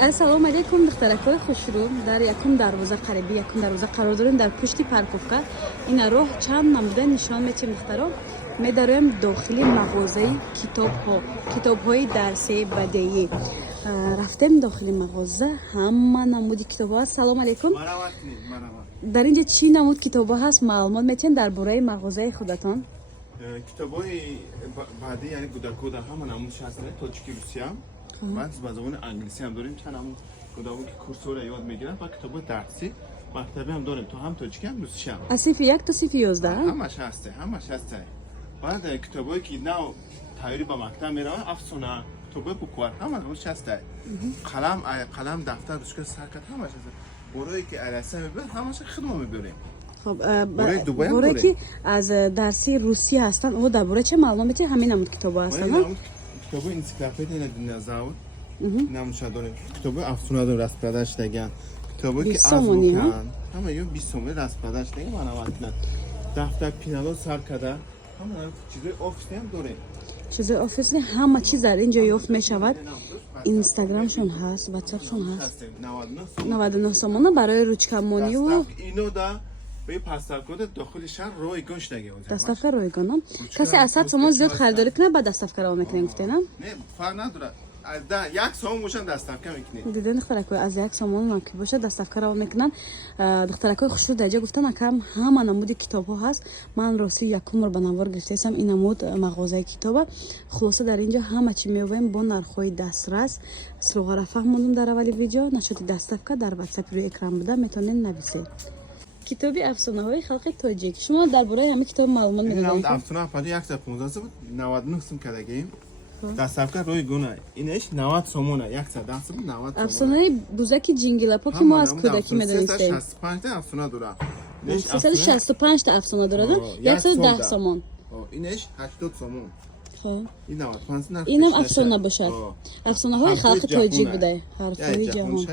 Ассалому алейкум, духтаракои хушрӯ. Дар якум дарвоза қариби якум дарвоза қарор дорем дар пушти парковка. Ин роҳ чанд намуда нишон метем духтаро. Медароем дохили мағозаи китобҳои дарсии бадеӣ. Рафтем дохили мағоза, ҳама намуди китобҳо ҳаст. Салому алейкум. Дар инҷа чӣ намуд китобҳо ҳаст? Маълумот метем дар бораи мағозаи худатон? китобҳои баъдӣ яъне кӯдакода ҳама намудаш ҳаст. тоҷики русиям баъд ба забони англисиам дорем. чанд намуд кӯдако ки курсора ёд мегиранд ва китобҳои дарсӣ мактаби ҳам дорем. то ҳам тоҷики ҳам русиям. Аз синфи 1 то синфи 11? ҳамаш ҳаст. баъд китобҳое ки нав тайёрӣ ба мактаб мераванд, афсона, китобҳои буквар ҳамаш ҳаст. қалам дафтар ручка саркат ҳамаш ҳаст. борое ки аласа мебарад ҳамаша худмо мебарем. бораи ки аз дарси русӣ ҳастанд, ӯ дар бораи чӣ маълумот метавонед? ҳамин намуд китобҳо ҳастанд. китобҳои энциклопедия динозавр намуша дорем. китобҳои афсона дорем, распродаж даган. китобҳое ки азбукан ҳама ё 20 сомон распродаж даган манаватнан. дафтар пинало саркада ҳама чизои офиси ҳам дорем. чизои офиси ҳама чиз дар инҷо ёфт мешавад. инстаграмшон ҳаст, ватсапшон ҳаст. 99 сомона барои ручкамониву инода бе пастаркода дохили шаҳр ройгон шудагӣ. даставка ройгон. Касе аз 100 сомон зиёд харидорӣ кунад ба даставка раво мекунем гуфтена? Не, фарқ надорад. аз 1 сомон бошад даставка мекунем. дидан духтаракои аз 1 сомон ки бошад даставка раво мекунанд. духтаракои хушрӯ дар ҷа гуфтан акам ҳама намуди китобҳо ҳаст. ман рости якум бор ба навор гирифтаам ин намуд мағозаи китоба. хулоса дар инҷа ҳама чӣ меёбем бо нархҳои дастрас. слуғара фаҳмондум дар аввали видео. нашоти даставка дар ватсапи рӯи экран буда метавонед нависед. китоби афсонаҳои халқи тоҷик. шумо дар бораи ҳама китоб маълумот медонед? афсона пади 115 буд 99 сум кадагим. даставка рӯи гуна. инаш 90 сомона 110 сум 90 сомона. афсонаи бузаки ҷингилапо ки мо аз кӯдакӣ медонистем. 365 та афсона дора. 365 та афсона дорад. 110 сомон. инаш 80 сомон. ин 95 нарх. инам афсона бошад. афсонаҳои халқи тоҷик буда. ҳарфҳои ҷаҳон.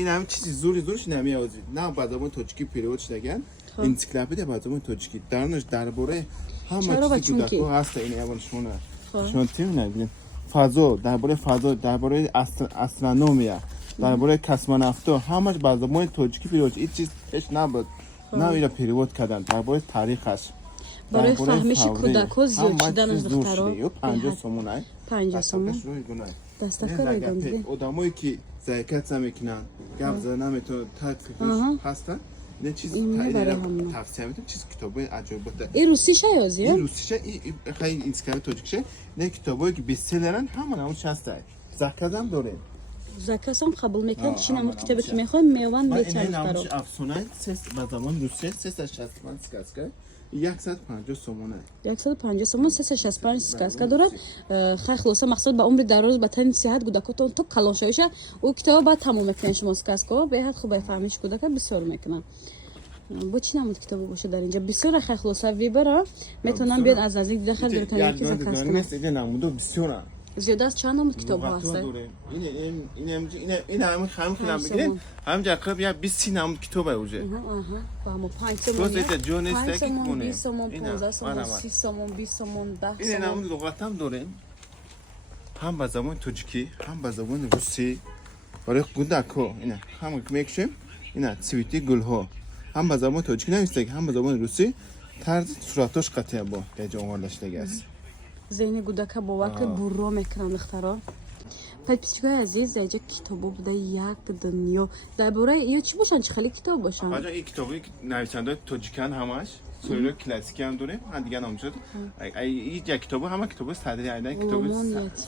ин ҳам чизи зури намеозид. на ба забони тоҷикӣ перевод шудаган. энциклопедия ба забони тоҷикӣ. дар бораи ҳама чизи кӯдако ҳаст. ин явон шумо тимнагин фазо, дар бораи астрономия, дар бораи космонавто ҳамаш ба забони тоҷикӣ перевод шуд. ин чиз ҳеҷ набуд. навира перевод кардан дар бораи таърихаш. барои фаҳмиши кӯдако зиёд шудан аз духтаро 50 сомон. 50 сомон. даставка ройгон. одамое ки заикатса мекунанд, гап зада наметавонанд, таътиф ҳастанд. не чиз тавсия метавонам. чиз китобҳои аҷоибота. ин русиша ёз ё? ин русиша, хай инскаби тоҷикша. не китобҳое ки бестселеранд ҳама намуд шаста. заказам дорем. закасам қабул мекунам. чӣ намуд китобе ки мехоҳем меёванд мечанд духтаро. афсонаи ба забони русия 365 сказка 150 сомон. 150 сомон 365 сказка дорад. хай хулоса мақсад ба умри дароз ба тани сиҳат кӯдакотон то калоншоиша ӯ китоба баъд тамом мекунед шумо сказкаҳо. беҳад хуб фаҳмиши кӯдака бисёр мекунад. бо чӣ намуд китобе бошад дар инҷа? бисёр хай хулоса вибара метавонам биёд аз наздик дида харидорӣ кунам. яке заказ конам. намудо бисёр зиёда аз чанд намуд китобҳо ҳастанд? ҳамҷа қариб 20 намуд китобе уже. 5 сомон, 20 сомон, 15 сомон, 30 сомон, 20 сомон, 10 ин сомон. намуд луғатам дорем. ҳам ба забони тоҷикӣ, ҳам ба забони русӣ. барои кӯдако ина ҳама мекушем. ина цвети гулҳо. ҳам ба забони тоҷикӣ навистаги, ҳам ба забони русӣ. тарзи суратош қатъия бо ҷо овардаштаги аст. зеҳни кӯдака бо вақти бурро мекунанд духтаро. подписчикои азиз, дар китобо буда як дунё. дар бораи ё чӣ бошанд? чӣ хеле китоб бошанд? баҷо ин китоби нависандаи тоҷикан ҳамаш соиро классики ҳам дорем. дигар номшуд. ин як китобо ҳама китоби садри айдан китоби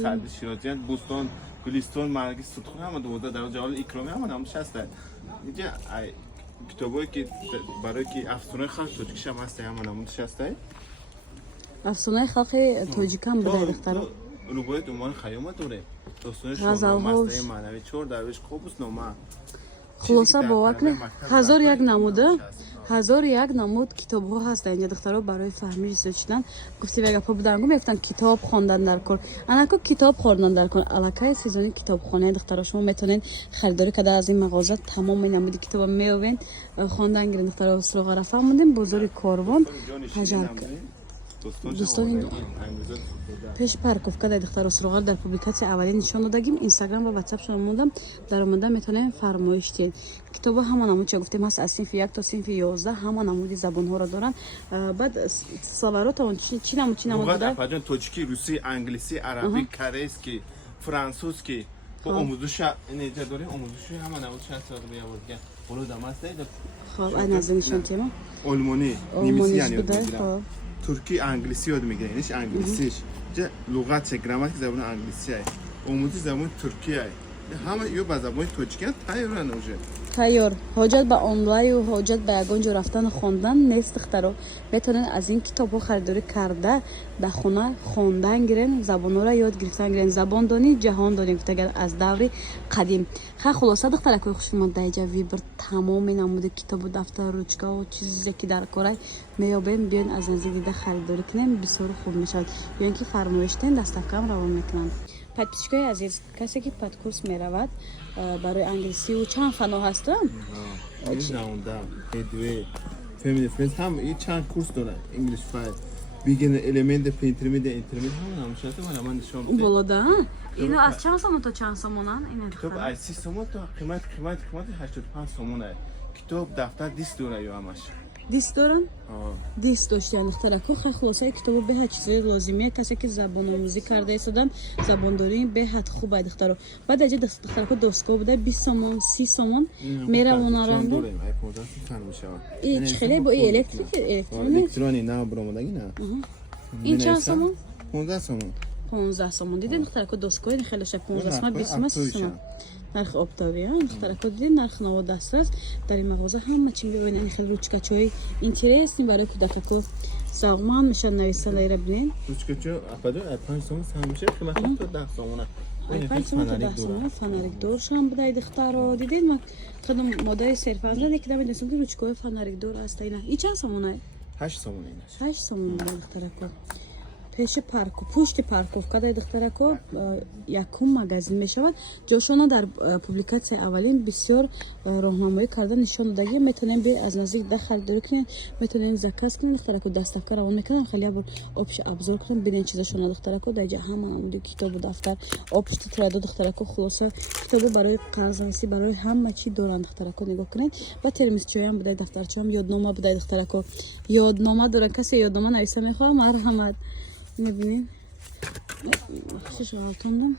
садри широзият, бӯстон, гулистон, марги судхун ҳама 12 дар ҷаволи икроми ҳама намуш аст. инҷа китобое ки барои ки афсонаи халқи тоҷикиша ҳам аст. ҳама намудаш аст. афсонаи халқи тоҷикан буда духтаро. рубои думони хаёмат дорем. достони ғазалҳош маънавӣ 4 дарвеш қобуснома. хулоса бо вақти 1001 намуда 1001 намуд китобҳо ҳаст дар инҷа духтаро. барои фаҳмиши зиёд шудан гуфти вагапо бударангу мефтанд китоб хондан дар кор. анако китоб хондан дар кор аллакай сезони китобхонаи духтаро шумо метавонед харидорӣ карда аз ин мағоза тамоми намуди китоба меёбед. хондан гиред духтаро. слуғара фаҳмондем бозори корвон ҳажарка دوستان پیش پارکوفکا در دختر اسرار در پوبلیکاسی اولی نشان دادیم اینستاگرام و واتساپ شما موندم در اومده میتونه فرمایش دین کتاب همان نمود چه گفتیم هست از صنف 1 تا صنف 11 همان نمودی زبان ها را دارن بعد سوالات اون چی نمود لغت پاجان تاجیکی روسی انگلیسی عربی کره‌ای فرانسوزی با آموزش اینجا داره آموزشی همان نمود چند سال میآورد ولو دامسته خب این از نشان تیما آلمانی نیمیسی یعنی میگیرم ترکی انگلیسی یاد میگیره اینش انگلیسیش چه لغت گراماتیک زبان انگلیسیه آموزش زبان ترکیه همه یو با زبان تاجیکی تایورن اوجه تایور حاجت به آنلاین و حاجت به یگان جو رفتن و خواندن نیست دخترو میتونن از این کتاب ها خریداری کرده در خونه خواندن گیرن زبان ها را یاد گرفتن گیرن زبان دانی جهان دانی گفته گر از دور قدیم خلاصه دختر کوی خوش من دیجا ویبر تمام نموده کتاب و دفتر روچکا و چیزی که در کارای میابیم بیان از نزدیک دیده خریداری کنیم بسیار خوب میشود یا اینکه فرمایشتن دستکم روان میکنن پادپیچکای عزیز کسی که پادکورس میرود برای انگلیسی و چند فنا هستن این نوندم ادوی فامیلی فرندز هم این چند کورس دارن انگلیش 5 بیگینر الیمنت اینترمدیت اینترمدیت هم شده من نشون میدم بالا اینو از چند سومون تا چند سومونن این کتاب از 30 سومون تا قیمت 85 سومونه کتاب دفتر 20 دونه یا همش 20 دارن؟ دیست داشتن اختراکو خیلی خلاصه کتابو به هر چیزی لازمیه کسی که زبان آموزی کرده ایستادن زبان داری به حد خوب باید اختراک بعد اجا اختراکو دستگاه بوده 20 سومون 30 سومون میره اونارنده ای 15 سومون میشه این خیلی با الکترونی نه برامدگی نه این چند سومون 15 سومون 15 سومون دیدین اختراکو دستگاه خیلی شب 15 سومون 20 سومون نرخ آبتابی ها اختراکات دیدین نرخ 90 است در این مغازه همه چی میبینین خیلی روچکاچوی اینترست برای کودککو ساغمان میشن نویسن لیره ببینین روچکاچو اپادو 5 سومون همیشه قیمت تو 10 سومونه 5 سومون تا 10 سومون فناریک دورش هم بده دخترا دیدین ما خودم ماده سرفنده دیگه نمیدونستم که روچکای فناریک دور است اینا این چند سومونه 8 سومونه 8 سومون دخترکو پیش پارکو پشت پارکوفکا در دخترکو یکم مغازین میشود جاشونا در پوبلیکاسی اولین بسیار راهنمایی کرده نشان دادگی میتونین به از نزدیک داخل خریداری کنین میتونین زکاس کنین دخترکو دستکار روان میکنن خیلی بر آبش ابزار کنین ببینین چیزاشون دخترکو در جا همون کتاب و دفتر آبش تو دخترکو خلاصه کتاب برای قرض برای همه چی دارن دخترکو نگاه کنین و ترمزچوی هم بده دفترچه هم یادنامه بده دخترکو یادنامه دارن کسی یادنامه نویسه میخوام مرحمت میبینین خوشش آلتوندم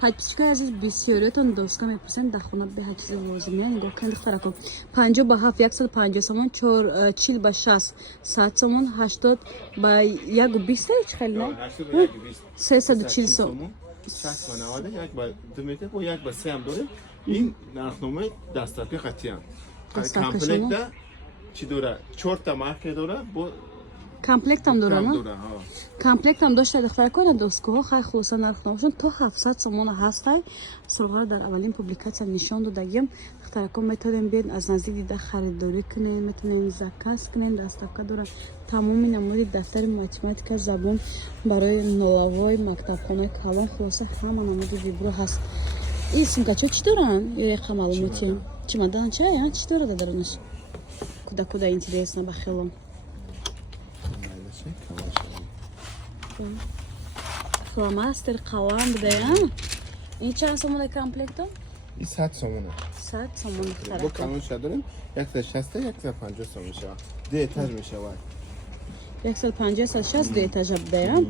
پادپیچکای عزیز بسیاریتون دوستا میپرسن در خونه به هر چیز لازمیه نگاه کنید دخترکو 50 با 7 150 سومون 40 با 60 100 سومون 80 با 120 هیچ خیلی نه 340 سومون 60 و 90 یک با 2 متر و یک با 3 هم داره این نرخنامه دستکاری قطعی هم کامپلکت چی داره 4 تا مارکه داره با کامپلکت هم داره نه کامپلکت هم داشته دخترکو دستگاه خیلی خلاصه نرخ نامشون تا 700 سومون هست سرغار در اولین پوبلیکاسی نشان دادیم دخترکو میتونین بیان از نزدیک دیده خریداری کنین میتونین زکاس کنین دستکا داره تمامی نمود دفتر ماتماتیک زبان برای نوآوای مکتبخانه کلان خلاصه همه نمود ویبرو هست این سمکچو چی دارن رقم معلوماتی چمدان چای چی داره درونش کدا اینترس نه بخیلم فلوماستر قلم بده این چند سومونه کامپلکتو؟ این 100 سومونه 100 سومونه با کاملش داریم 160 150 سومون میشه 2 اتاج میشه 150 160 2 اتاج بده